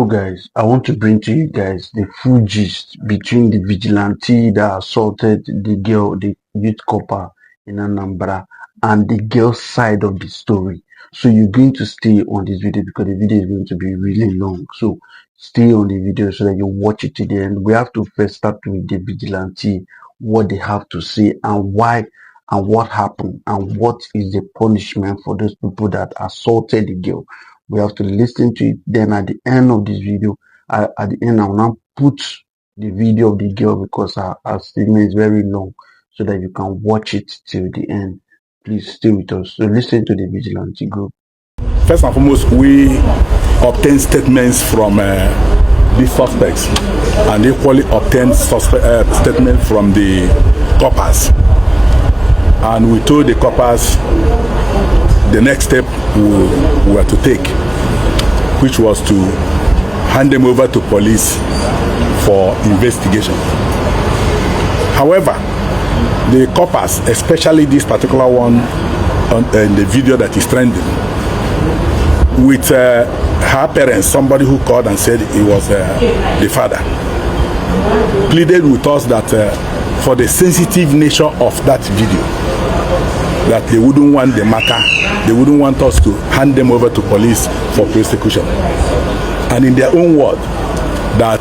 So guys, I want to bring to you guys the full gist between the vigilante that assaulted the girl, the youth corper in Anambra, and the girl's side of the story. So you're going to stay on this video because the video is going to be really long. So stay on the video so that you watch it to the end. We have to first start with the vigilante, what they have to say and why and what happened and what is the punishment for those people that assaulted the girl. We have to listen to it. Then at the end of this video, at the end, I will now put the video of the girl because our statement is very long so that you can watch it till the end. Please stay with us. So listen to the vigilante group. First and foremost, we obtain statements from the suspects and equally obtain statements from the coppers. And we told the coppers the next step we were to take, which was to hand them over to police for investigation. However, the coppers, especially this particular one in the video that is trending, with her parents, somebody who called and said he was the father, pleaded with us that for the sensitive nature of that video, that they wouldn't want the matter, they wouldn't want us to hand them over to police for prosecution. And in their own word, that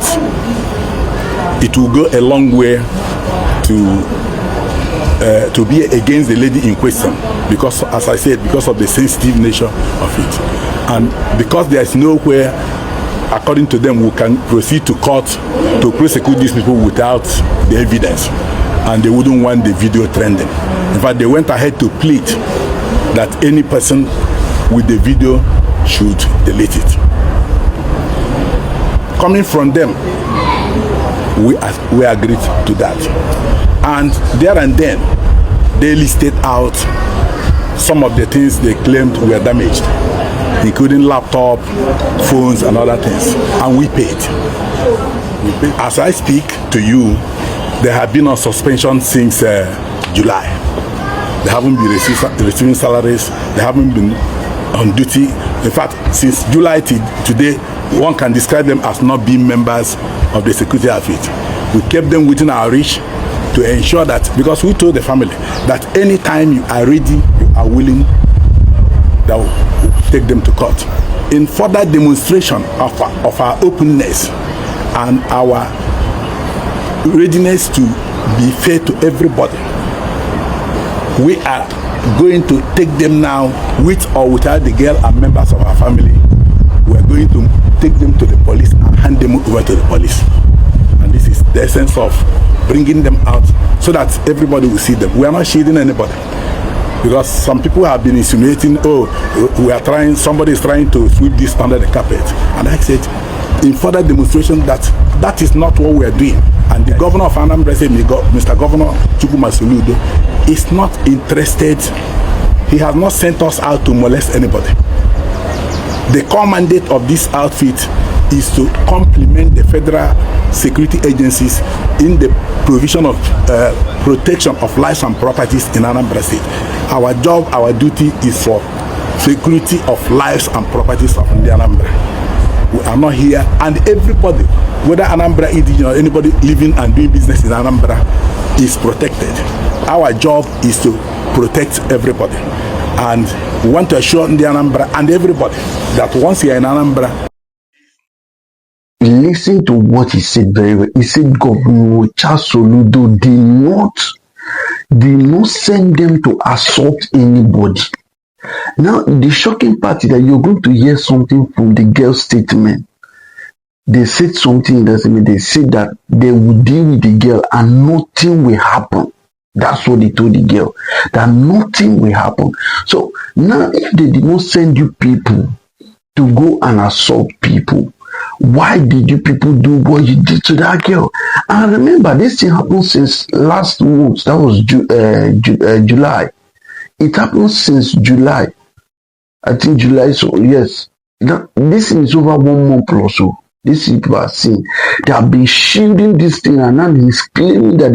it will go a long way to be against the lady in question, because, as I said, because of the sensitive nature of it. And because there is nowhere, according to them, we can proceed to court to prosecute these people without the evidence. And they wouldn't want the video trending. In fact, they went ahead to plead that any person with the video should delete it. Coming from them, we agreed to that. And there and then, they listed out some of the things they claimed were damaged, including laptop, phones, and other things. And we paid. As I speak to you, they have been on suspension since July. They haven't been receiving salaries. They haven't been on duty. In fact, since July to today, one can describe them as not being members of the security outfit. We kept them within our reach to ensure that, because we told the family that anytime you are ready, you are willing, that will take them to court. In further demonstration of our openness and our readiness to be fair to everybody, we are going to take them now, with or without the girl and members of our family. We are going to take them to the police and hand them over to the police. And this is the essence of bringing them out so that everybody will see them. We are not shielding anybody, because some people have been insinuating, somebody is trying to sweep this under the carpet. And I said, in further demonstration, that is not what we are doing. And the governor of Anambra State, Mr. Governor Chukwuma Soludo, is not interested. He has not sent us out to molest anybody. The core mandate of this outfit is to complement the federal security agencies in the provision of protection of lives and properties in Anambra State. Our job, our duty is for security of lives and properties of the Anambra. We are not here, and everybody, whether Anambra indigenous or anybody living and doing business in Anambra, is protected. Our job is to protect everybody, and we want to assure the Anambra and everybody that once you are in Anambra. Listen to what he said very well. He said Governor Soludo did not send them to assault anybody. Now, the shocking part is that you're going to hear something from the girl's statement. They said something in that statement. They said that they will deal with the girl and nothing will happen. That's what they told the girl, that nothing will happen. So now, if they did not send you people to go and assault people, why did you people do what you did to that girl? And remember, this thing happened since last month. That was July. It happened since July. I think July, so yes. This thing is over 1 month plus so. These people are saying they have been shielding this thing, and now he's claiming that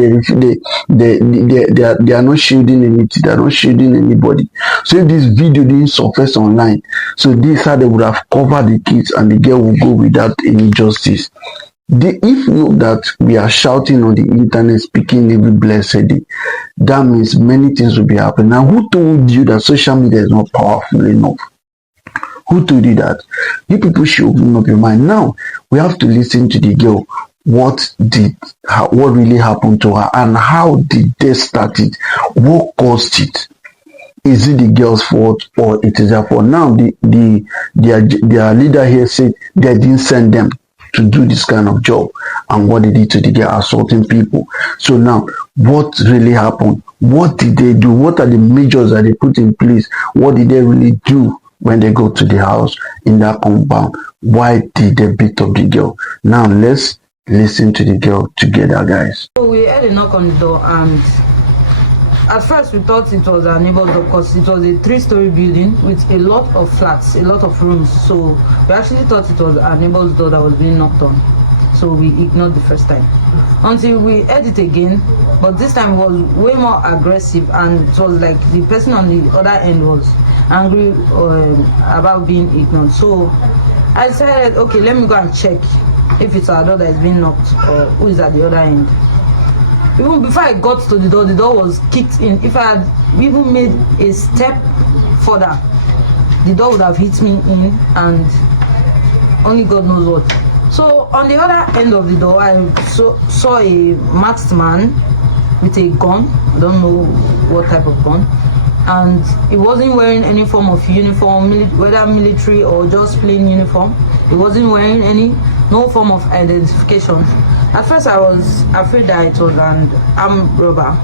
they are not shielding anything, they are not shielding anybody. So if this video didn't surface online, so this how they would have covered the kids and the girl will go without any justice. If you know that we are shouting on the internet, speaking every blessed day, that means many things will be happening. Now, who told you that social media is not powerful enough? Who told you that? You people should open up your mind. Now, we have to listen to the girl. What really happened to her, and how did they start it? What caused it? Is it the girl's fault or it is their fault? Now, their leader here said they didn't send them to do this kind of job, and what they did to the girl, assaulting people. So now, what really happened? What did they do? What are the measures that they put in place? What did they really do when they go to the house in that compound? Why did they beat up the girl? Now let's listen to the girl together, guys. So we had a knock on the door, and at first we thought it was our neighbor's door because it was a 3-story building with a lot of flats, a lot of rooms. So we actually thought it was our neighbor's door that was being knocked on. So we ignored the first time until we heard it again, but this time it was way more aggressive, and it was like the person on the other end was angry about being ignored. So I decided, okay, let me go and check if it's our door that is being knocked or who is at the other end. Even before I got to the door was kicked in. If I had even made a step further, the door would have hit me in, and only God knows what. So on the other end of the door, I saw a masked man with a gun. I don't know what type of gun, and he wasn't wearing any form of uniform, whether military or just plain uniform. He wasn't wearing no form of identification. At first I was afraid that it was an armed robber,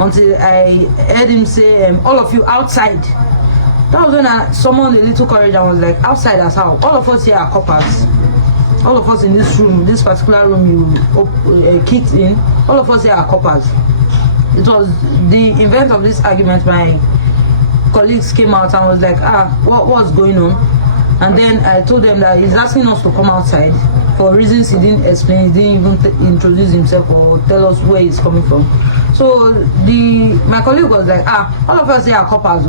until I heard him say, all of you outside. That was when I summoned a little courage and was like, outside as how? All of us here are coppers. All of us in this room, this particular room you kicked in, all of us here are coppers. It was the event of this argument. My colleagues came out and was like, what's going on? And then I told them that he's asking us to come outside for reasons he didn't explain. He didn't even introduce himself or tell us where he's coming from. So my colleague was like, all of us here are coppers.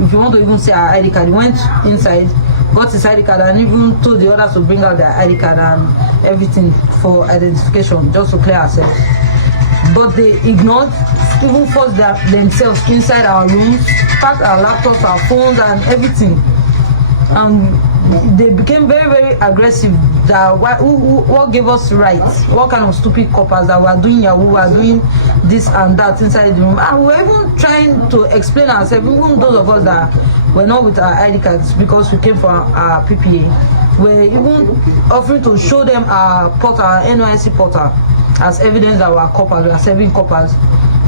If you want to even say our ID card, he went inside, got his ID card, and even told the others to bring out their ID card and everything for identification, just to clear ourselves. But they ignored, even forced themselves inside our rooms, packed our laptops, our phones, and everything. And they became very, very aggressive. What gave us rights? What kind of stupid coppers that were doing Yahoo, were doing this and that inside the room? And we were even trying to explain ourselves, even those of us that were not with our ID cards because we came from our PPA. We're even offering to show them our portal, our NYSC portal, as evidence that we are coppers, we are serving coppers.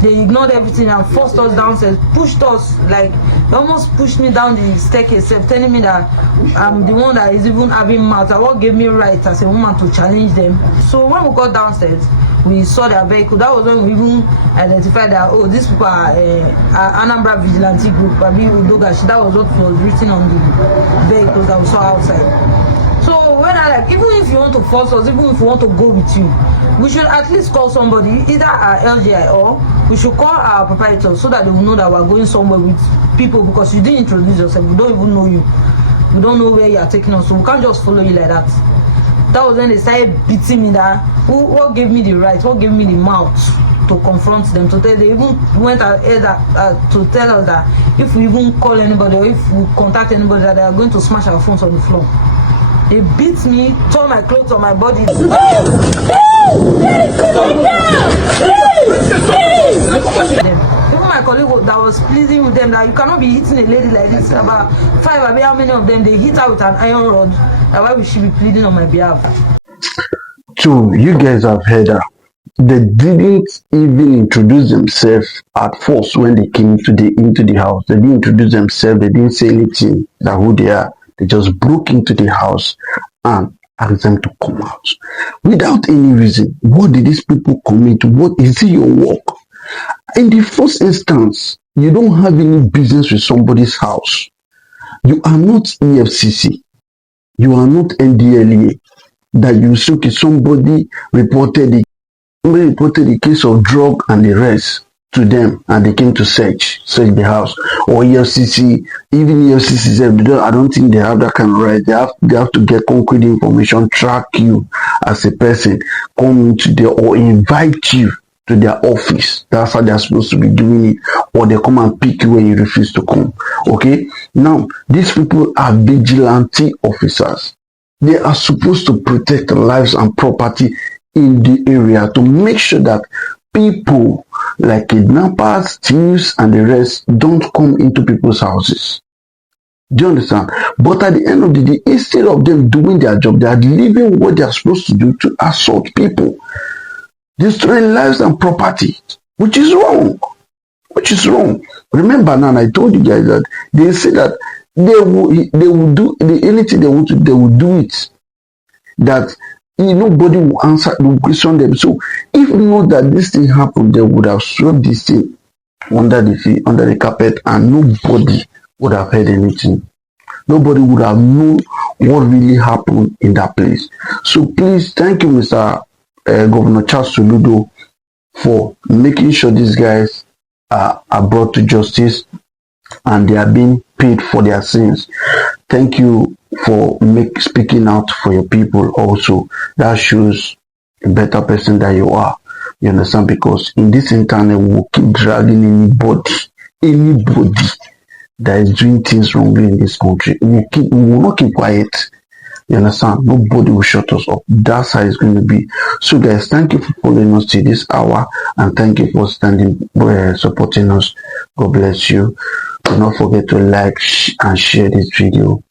They ignored everything and forced us downstairs, pushed us, like they almost pushed me down the staircase, telling me that I'm the one that is even having mouth. What gave me right as a woman to challenge them? So when we got downstairs, we saw their vehicle. That was when we even identified that, these people are Anambra Vigilante group. That was what was written on the vehicles that we saw outside. So when even if you want to force us, even if you want to go with you, we should at least call somebody, either our LGI or we should call our perpetrators, so that they will know that we're going somewhere with people, because you didn't introduce yourself, we don't even know you, we don't know where you are taking us, so we can't just follow you like that. That was when they started beating me. What gave me the right, what gave me the mouth to confront them, they even went ahead to tell us that if we even call anybody or if we contact anybody, that they are going to smash our phones on the floor. They beat me, tore my clothes on my body. Even my colleague that was pleading with them that you cannot be hitting a lady like this. About 5, how many of them they hit her with an iron rod? And why would she be pleading on my behalf? So you guys have heard her. They didn't even introduce themselves at first when they came into the house. They didn't introduce themselves. They didn't say anything that who they are. They just broke into the house and asked them to come out without any reason. What did these people commit? What is it your work? In the first instance, you don't have any business with somebody's house. You are not EFCC. You are not NDLEA. that you see, okay, somebody reported the case of drug and the rest to them, and they came to search the house. Or EFCC, even EFCC, I don't think they have that kind of right. They have to get concrete information, track you as a person, come into there or invite you to their office. That's how they're supposed to be doing it. Or they come and pick you when you refuse to come. Okay? Now, these people are vigilante officers. They are supposed to protect lives and property in the area, to make sure that people like kidnappers, thieves, and the rest don't come into people's houses. Do you understand? But at the end of the day, instead of them doing their job, they are leaving what they are supposed to do to assault people, destroying lives and property, which is wrong. Remember now, I told you guys that they say that they will do anything they want to, they will do it. That nobody will answer, the question them. So if not that this thing happened, they would have swept this thing under the carpet, and nobody would have heard anything. Nobody would have known what really happened in that place. So please, thank you, Mr. Governor Charles Soludo, for making sure these guys are brought to justice and they are being paid for their sins. Thank you for speaking out for your people also. That shows a better person that you are. You understand? Because in this internet, we will keep dragging anybody that is doing things wrongly in this country. We will not keep quiet. You understand? Nobody will shut us up. That's how it's going to be. So guys, thank you for following us till this hour, and thank you for supporting us. God bless you. Do not forget to like and share this video.